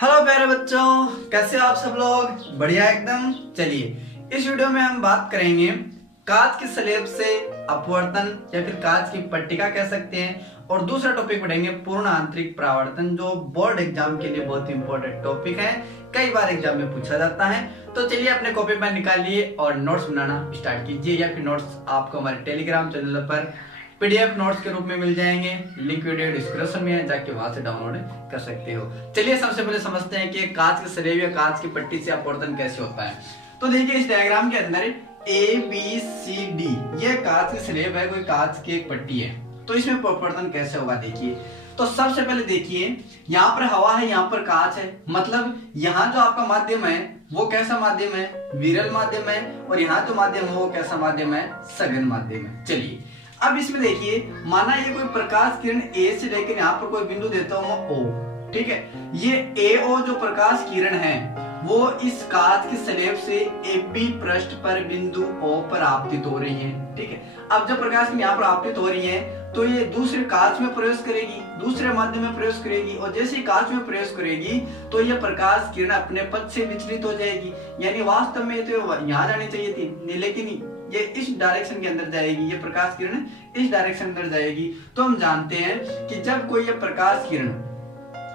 Hello प्यारे बच्चों, कैसे हो आप सब लोग? बढ़िया एकदम। चलिए इस वीडियो में हम बात करेंगे कांच की स्लेब से अपवर्तन या फिर कांच की पट्टिका कह सकते हैं। और दूसरा टॉपिक पढ़ेंगे पूर्ण आंतरिक परावर्तन, जो बोर्ड एग्जाम के लिए बहुत इंपॉर्टेंट टॉपिक है, कई बार एग्जाम में पूछा जाता है। तो चलिए अपने कॉपी पेन निकालिए और नोट्स बनाना स्टार्ट कीजिए, या फिर नोट्स आपको हमारे टेलीग्राम चैनल पर पीडीएफ नोट्स के रूप में मिल जाएंगे। लिंक वीडियो डिस्क्रिप्शन में है, जाके वहां से डाउनलोड कर सकते हो। चलिए सबसे पहले समझते हैं कि कांच के स्लेब या कांच की पट्टी से अपवर्तन कैसे होता है। तो देखिए इस डायग्राम के अंदर ABCD ये कांच की स्लेब है, कोई कांच की एक पट्टी है। तो इसमें अपवर्तन कैसे होगा देखिए। तो सबसे पहले देखिए यहाँ पर हवा है, यहाँ पर कांच है, मतलब यहाँ जो आपका माध्यम है वो कैसा माध्यम है? विरल माध्यम है। और यहाँ जो माध्यम है वो कैसा माध्यम है? सघन माध्यम है। चलिए अब इसमें देखिए, माना ये कोई प्रकाश किरण A से लेकर यहाँ पर कोई बिंदु देता हूं मैं O, ठीक है। ये AO जो प्रकाश किरण है वो इस कांच की स्लेब से AB पृष्ठ पर बिंदु O पर आपतित हो रही है, ठीक है। अब जब प्रकाश किरण यहाँ पर आपतित हो रही है तो ये दूसरे कांच में प्रवेश करेगी, दूसरे माध्यम में प्रवेश करेगी, और जैसे ही कांच में प्रवेश करेगी तो ये प्रकाश किरण अपने पथ से विचलित हो जाएगी। यानी वास्तव में तो यहाँ जानी चाहिए थी, लेकिन ये इस डायरेक्शन के अंदर जाएगी, ये प्रकाश किरण इस डायरेक्शन अंदर जाएगी। तो हम जानते हैं कि जब कोई ये प्रकाश किरण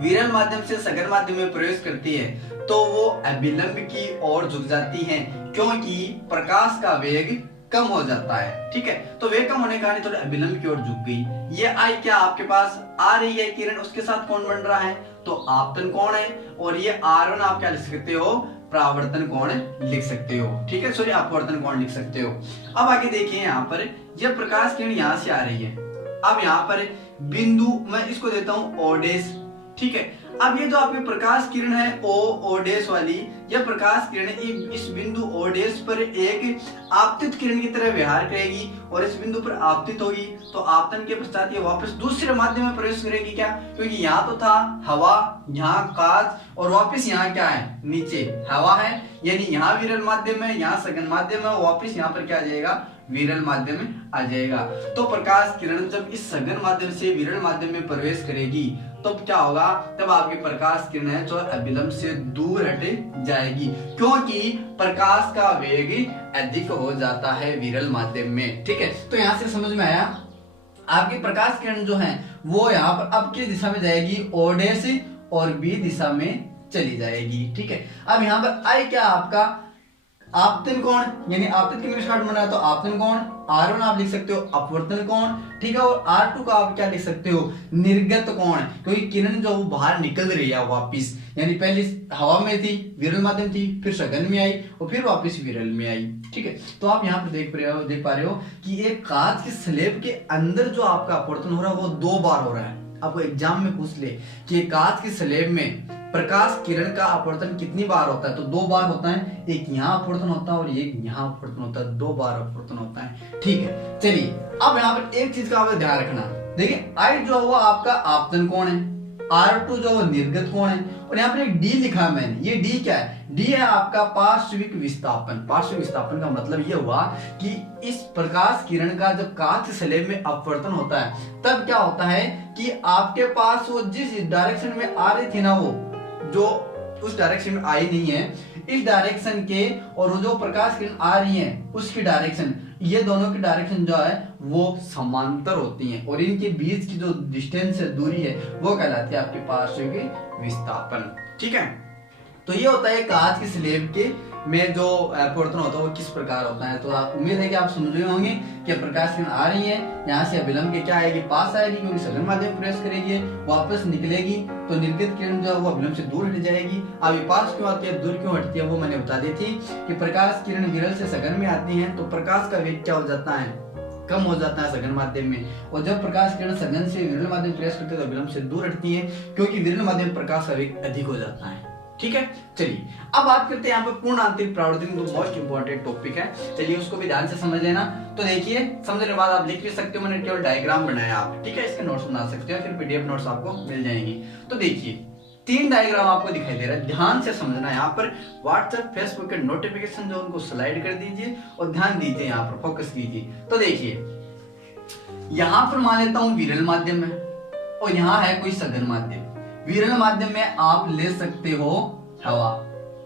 विरल माध्यम से सघन माध्यम में प्रवेश करती है तो वो अभिलंब की ओर झुक जाती है, क्योंकि प्रकाश का वेग कम हो जाता है, ठीक है। तो वेग कम होने के कारण थोड़ा अभिलंब की ओर झुक गई। ये आई क्या आपके पास आ रही है किरण, उसके साथ कौन बन रहा है? तो आपतन कोण है। और ये R1 आप क्या लिख सकते हो? परावर्तन कोण लिख सकते हो, ठीक है। सॉरी, अपवर्तन कोण लिख सकते हो। अब आगे देखिए, यहाँ पर यह प्रकाश किरण यहाँ से आ रही है। अब यहाँ पर बिंदु मैं इसको देता हूं O', ठीक है। अब ये जो आपकी प्रकाश किरण है O' वाली, यह प्रकाश किरण इस बिंदु O' पर एक आपतित किरण की तरह व्यवहार करेगी और इस बिंदु पर आपतित होगी। तो आपतन के पश्चात ये वापस दूसरे माध्यम में प्रवेश करेगी, क्या? क्योंकि यहाँ तो था हवा, यहाँ कांच, और वापस यहाँ क्या है? नीचे हवा है, यानी यहाँ विरल माध्यम है, यहाँ सघन माध्यम है, वापस यहाँ पर क्या आ जाएगा? विरल माध्यम में आ जाएगा। तो प्रकाश किरण जब इस सघन माध्यम से विरल माध्यम में प्रवेश करेगी तो क्या होगा? तब आपकी प्रकाश किरण है जो अभिलंब से दूर हट जाएगी, क्योंकि प्रकाश का वेग अधिक हो जाता है विरल माध्यम में, ठीक है। तो यहाँ से समझ में आया, आपकी प्रकाश किरण जो है वो यहाँ पर अब किस दिशा में जाएगी? O' और B दिशा में चली जाएगी, ठीक है। अब यहाँ पर I क्या आपका? आपतन कोण, यानी आपतित किरण स्टार्ट बना तो आपतन कोण। R1 आप लिख सकते हो अपवर्तन कोण, ठीक है। और R2 का आप क्या लिख सकते हो? निर्गत कोण, क्योंकि किरण जो बाहर निकल रही है वापिस, यानी पहले हवा में थी, विरल माध्यम थी, फिर सघन में आई और फिर वापस विरल में आई, ठीक है। तो आप यहाँ पर देख पा रहे हो कि एक कांच की स्लेब के अंदर जो आपका अपवर्तन हो रहा है वो 2 बार हो रहा है। आपको एग्जाम में पूछ ले कि कांच की स्लेब में प्रकाश किरण का अपवर्तन कितनी बार होता है, तो 2 बार होता है। एक यहाँ अपवर्तन होता है और एक यहाँ अपवर्तन होता है, 2 बार अपवर्तन होता है, ठीक है। चलिए अब यहाँ पर एक चीज का आपको ध्यान रखना, देखिए I जो हुआ आपका आपतन कोण है, R2 जो निर्गत कोण है, और यहाँ पर एक D लिखा है मैंने। ये D क्या है? D है आपका पार्श्विक विस्थापन। पार्श्विक विस्थापन का मतलब ये हुआ कि इस प्रकाश किरण का जब कांच स्लेब में अपवर्तन होता है तब क्या होता है कि आपके पास वो जिस डायरेक्शन में आ रही थी ना, वो जो उस डायरेक्शन में आई नहीं है, इस डायरेक्शन के और वो जो प्रकाश किरण आ रही है उसकी डायरेक्शन, ये दोनों की डायरेक्शन जो है वो समांतर होती हैं, और इनके बीच की जो डिस्टेंस है, दूरी है, वो कहलाती है आपके पार्श्विक विस्थापन, ठीक है। तो ये होता है कांच की स्लेब के में जो अपवर्तन होता है वो किस प्रकार होता है। तो आप उम्मीद है कि आप समझ रहे होंगे कि प्रकाश किरण आ रही है, यहाँ से अभिलंब के क्या आएगी? पास आएगी, क्योंकि सघन माध्यम प्रवेश करेगी, वापस निकलेगी तो निर्गत किरण जो है वो अभिलंब से दूर हट जाएगी। अब ये पास क्यों आती है, दूर क्यों हटती है, वो मैंने बता दी थी कि प्रकाश किरण विरल से सघन में आती है तो प्रकाश का वेग क्या हो जाता है? कम हो जाता है सघन माध्यम में, और जब प्रकाश किरण सघन से विरल माध्यम प्रवेश करती है तो अभिलंब से दूर हटती है, क्योंकि विरल माध्यम प्रकाश का वेग अधिक हो जाता है, ठीक है। चलिए अब बात करते हैं यहाँ पे पूर्ण आंतरिक परावर्तन, जो मोस्ट इंपॉर्टेंट टॉपिक है। चलिए उसको भी ध्यान से समझ लेना। तो देखिए समझने के बाद आप लिख भी सकते हो, मैंने केवल डायग्राम बनाया आप, ठीक है। इसके नोट्स बना सकते हो, फिर पीडीएफ नोट्स आपको मिल जाएंगे। तो देखिए 3 डायग्राम आपको दिखाई दे रहा है, ध्यान से समझना। यहाँ पर व्हाट्सएप फेसबुक के नोटिफिकेशन जो उनको स्लाइड कर दीजिए और ध्यान दीजिए, यहाँ पर फोकस कीजिए। तो देखिए यहाँ पर मान लेता हूँ विरल माध्यम है और यहाँ है कोई सघन माध्यम। विरल माध्यम में आप ले सकते हो हवा,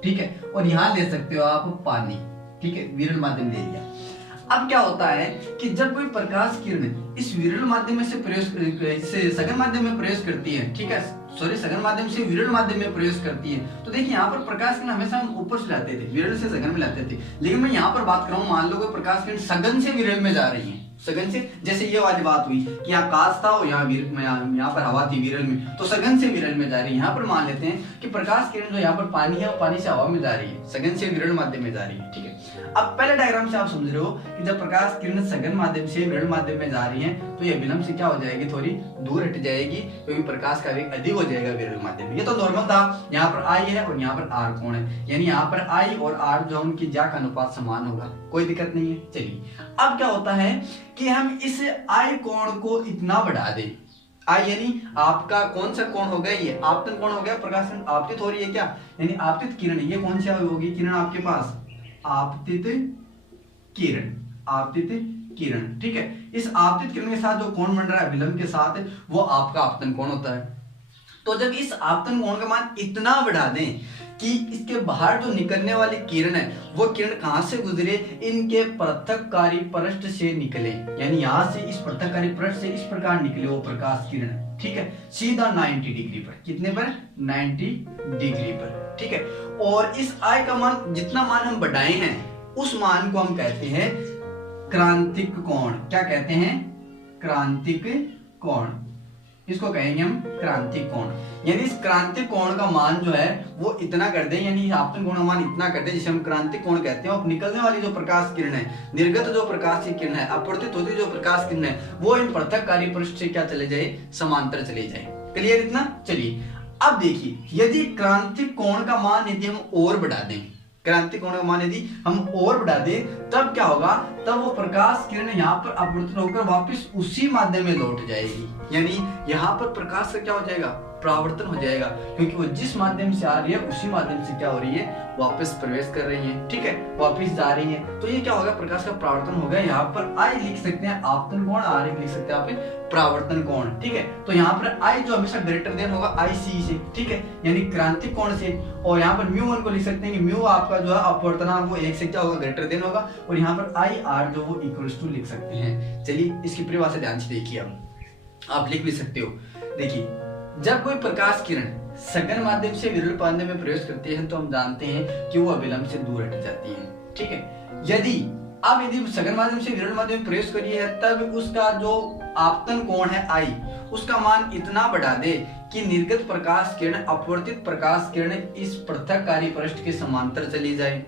ठीक है, और यहां ले सकते हो आप पानी, ठीक है, विरल माध्यम ले लिया। अब क्या होता है कि जब कोई प्रकाश किरण इस विरल माध्यम में से प्रवेश से सघन माध्यम में प्रवेश करती है, ठीक है, सॉरी सघन माध्यम से विरल माध्यम में प्रवेश करती है, तो देखिए यहाँ पर प्रकाश किरण हमेशा हम ऊपर से लाते थे, विरल से सघन में लाते थे, लेकिन मैं यहाँ पर बात कर रहा हूँ, मान लो कोई प्रकाश किरण सघन से विरल में जा रही है, सघन से, जैसे ये वाली बात हुई कि यहाँ कांच था और यहाँ पर हवा थी विरल में, तो सघन से विरल में जा रही है। यहाँ पर मान लेते हैं कि प्रकाश किरण जो यहाँ पर पानी है वो पानी से हवा में जा रही है, सघन से विरल माध्यम में जा रही है, ठीक है। अब पहले डायग्राम से आप समझ रहे हो कि जब प्रकाश किरण सघन माध्यम से विरल माध्यम में जा रही है तो ये विलंब से क्या हो जाएगी, थोड़ी दूर हट जाएगी, क्योंकि प्रकाश का वेग अधिक हो जाएगा विरल माध्यम में। ये तो नॉर्मल था, यहाँ पर आई है और यहाँ पर आर कोण है, यानी यहाँ पर आई और आर जो उनकी ज्या का अनुपात समान होगा, कोई दिक्कत नहीं है। चलिए अब क्या होता है कि हम इस आई कोण को इतना बढ़ा दें, आई यानी आपका कौन सा कोण हो गया, ये आपतन कोण हो गया, प्रकाश किरण आपतित हो रही है क्या, यानी आपतित किरण, ये कौन सी होगी किरण आपके पास, आपतित किरण, आपतित किरण, ठीक है। इस आपतित किरण के साथ जो कोण बन रहा है विलंब के साथ, वो आपका आपतन कोण होता है। तो जब इस आपतन कोण का मान इतना बढ़ा दें कि इसके बाहर जो निकलने वाली किरण है वो किरण कहां से गुजरे, इनके पृथककारी पृष्ठ से निकले, यानी यहां से इस पृथककारी पृष्ठ से इस प्रकार निकले वो प्रकाश किरण, ठीक है, सीधा 90 डिग्री पर, कितने पर, 90 डिग्री पर, ठीक है। और इस आई का मान जितना मान हम बढ़ाए हैं उस मान को हम कहते हैं क्रांतिक कोण। क्या कहते हैं, क्रांतिक कोण, इसको कहेंगे हम क्रांतिक कोण। यानी इस क्रांतिक कोण का मान जो है वो इतना कर दें, यानी आपतन कोण का मान इतना कर दें जिसे हम क्रांतिक कोण कहते हैं, और निकलने वाली जो प्रकाश किरण है, निर्गत जो प्रकाश की किरण है, अपवर्तित होती जो प्रकाश किरण है, वो इन पृथककारी पृष्ठ से क्या चले जाए, समांतर चले जाए। क्लियर इतना। चलिए अब देखिए, यदि क्रांतिक कोण का मान यदि हम और बढ़ा दें, क्रांतिक कोण का मान यदि हम और बढ़ा दें, तब क्या होगा, तब वो प्रकाश किरण यहाँ पर अपवर्तित होकर वापस उसी माध्यम में लौट जाएगी, यानी यहाँ पर प्रकाश का क्या हो जाएगा, परावर्तन हो जाएगा, क्योंकि वो जिस माध्यम से आ रही है उसी माध्यम से क्या हो रही है, वापस प्रवेश कर रही है, ठीक है, वापस जा रही है। तो ये क्या होगा, प्रकाश का परावर्तन हो गया। यहाँ पर आई लिख सकते हैं आपतन कोण, आर लिख सकते हैं आप परावर्तन कोण, ठीक है। तो यहाँ पर आई जो हमेशा ग्रेटर देन होगा आई सी से, ठीक है, यानी क्रांतिक कोण से, और यहाँ पर म्यू वन को लिख सकते हैं कि म्यू आपका जो है अपवर्तनांक वो 1 से क्या होगा, ग्रेटर देन होगा, और यहाँ पर आई आर जो वो इक्वल्स टू लिख सकते हैं। चलिए इसकी परिभाषा ध्यान से देखिए, अब आप लिख भी सकते हो। देखिए जब कोई प्रकाश किरण सघन माध्यम से विरल माध्यम में प्रवेश करती है तो हम जानते हैं कि वो अविलंब से दूर हट जाती है, ठीक है। यदि सघन माध्यम से विरल माध्यम में प्रवेश करी है तब उसका जो आपतन कोण है आई, उसका मान इतना बढ़ा दे कि निर्गत प्रकाश किरण अपवर्तित प्रकाश किरण इस पृथककारी पृष्ठ के समांतर चली जाए,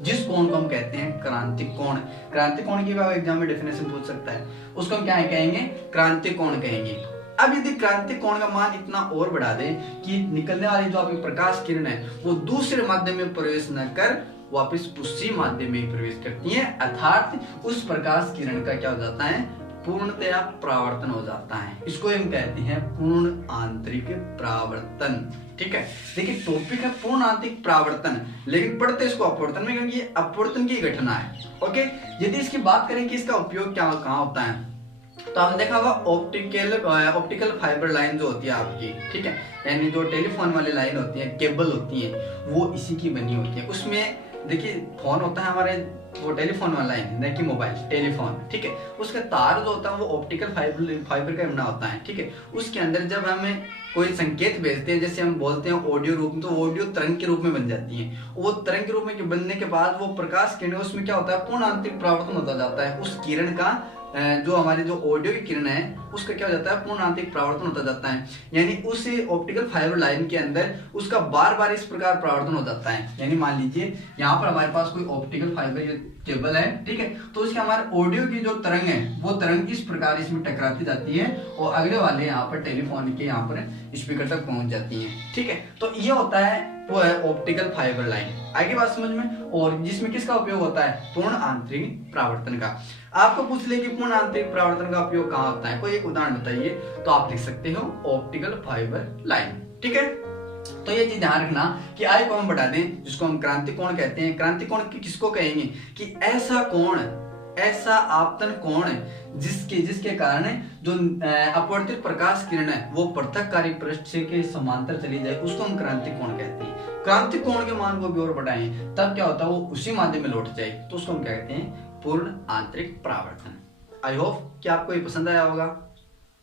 जिस कोण को हम कहते हैं क्रांतिक कोण। क्रांतिक कोण की एग्जाम में डेफिनेशन पूछ सकता है, उसको हम क्या कहेंगे, क्रांतिक कोण कहेंगे। अब यदि क्रांतिक कोण का मान इतना और बढ़ा दे कि निकलने वाली जो आपकी प्रकाश किरण है वो दूसरे माध्यम में प्रवेश न कर वापस उसी माध्यम में प्रवेश करती है, अर्थात उस प्रकाश किरण का क्या हो जाता है, पूर्णतया परावर्तन हो जाता है। इसको हम कहते हैं पूर्ण आंतरिक परावर्तन, ठीक है। देखिए टॉपिक है पूर्ण आंतरिक परावर्तन, लेकिन पढ़ते इसको अपवर्तन में, क्योंकि ये अपवर्तन की घटना है। ओके, यदि इसकी बात करें कि इसका उपयोग क्या कहाँ होता है, तो हमने देखा हुआ ऑप्टिकल फाइबर लाइन जो होती है आपकी, ठीक है, यानी जो टेलीफोन वाली लाइन होती है, केबल होती है, वो इसी की बनी होती है। उसमें देखिए फोन होता है हमारे, वो टेलीफोन वाला लाइन, न कि मोबाइल, टेलीफोन, ठीक है, उसका तार जो होता है वो ऑप्टिकल फाइबर का बना होता है, ठीक है। उसके अंदर जब हमें कोई संकेत भेजते हैं, जैसे हम बोलते हैं ऑडियो रूप में, तो ऑडियो तरंग के रूप में बन जाती है। वो तरंग के रूप में बनने के बाद वो प्रकाश किरण, उसमें क्या होता है, पूर्ण आंतरिक परावर्तन होता जाता है। उस किरण का जो हमारी जो ऑडियो की किरण है उसका क्या हो जाता है, पूर्ण आंतरिक परावर्तन होता जाता है, यानी उस ऑप्टिकल फाइबर लाइन के अंदर उसका बार बार इस प्रकार परावर्तन हो जाता है। यानी मान लीजिए यहाँ पर हमारे पास कोई ऑप्टिकल फाइबर केबल है, ठीक है, तो उसके हमारे ऑडियो की जो तरंग है वो तरंग इस प्रकार इसमें टकराती जाती है और अगले वाले यहाँ पर टेलीफोन के यहाँ पर स्पीकर तक पहुंच जाती है, ठीक है। तो ये होता है, वो है ऑप्टिकल फाइबर लाइन। आगे बात समझ में, और जिसमें किसका उपयोग होता है, पूर्ण आंतरिक परावर्तन का। आपको पूछ ले कि पूर्ण आंतरिक परावर्तन का उपयोग कहाँ होता है, कोई एक उदाहरण बताइए, तो आप लिख सकते हो ऑप्टिकल फाइबर लाइन, ठीक है। तो ये चीज ध्यान रखना कि आई को हम बढ़ा दें, जिसको हम क्रांतिक कोण कहते हैं। क्रांतिक कोण किसको कहेंगे, कि ऐसा कोण ऐसा आपतन कोण है जिसके कारण जो अपवर्तित प्रकाश किरण है वो पृथककारी पृष्ठ के समांतर चली जाए, उसको हम क्रांति कोण कहते हैं। क्रांति कोण के मान को भी और बढ़ाएं तब क्या होता है, वो उसी माध्यम में लौट जाए, तो उसको हम क्या कहते हैं, पूर्ण आंतरिक परावर्तन। आई होप कि आपको ये पसंद आया होगा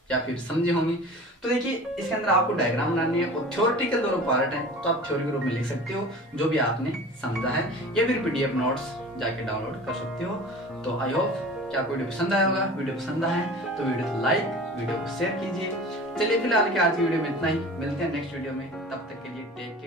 या फिर समझे होंगे। तो देखिए इसके अंदर आपको डायग्राम बनानी है और थ्योरेटिकल दोनों पार्ट है, तो आप थ्योरी के रूप में लिख सकते हो जो भी आपने समझा है, या फिर पीडीएफ नोट्स जाके डाउनलोड कर सकते हो। तो आई होप कि आपको वीडियो पसंद आया होगा। वीडियो पसंद आया है तो वीडियो को लाइक, वीडियो को शेयर कीजिए। चलिए फिलहाल के आज की वीडियो में इतना ही, मिलते हैं नेक्स्ट वीडियो में, तब तक के लिए टेक केयर।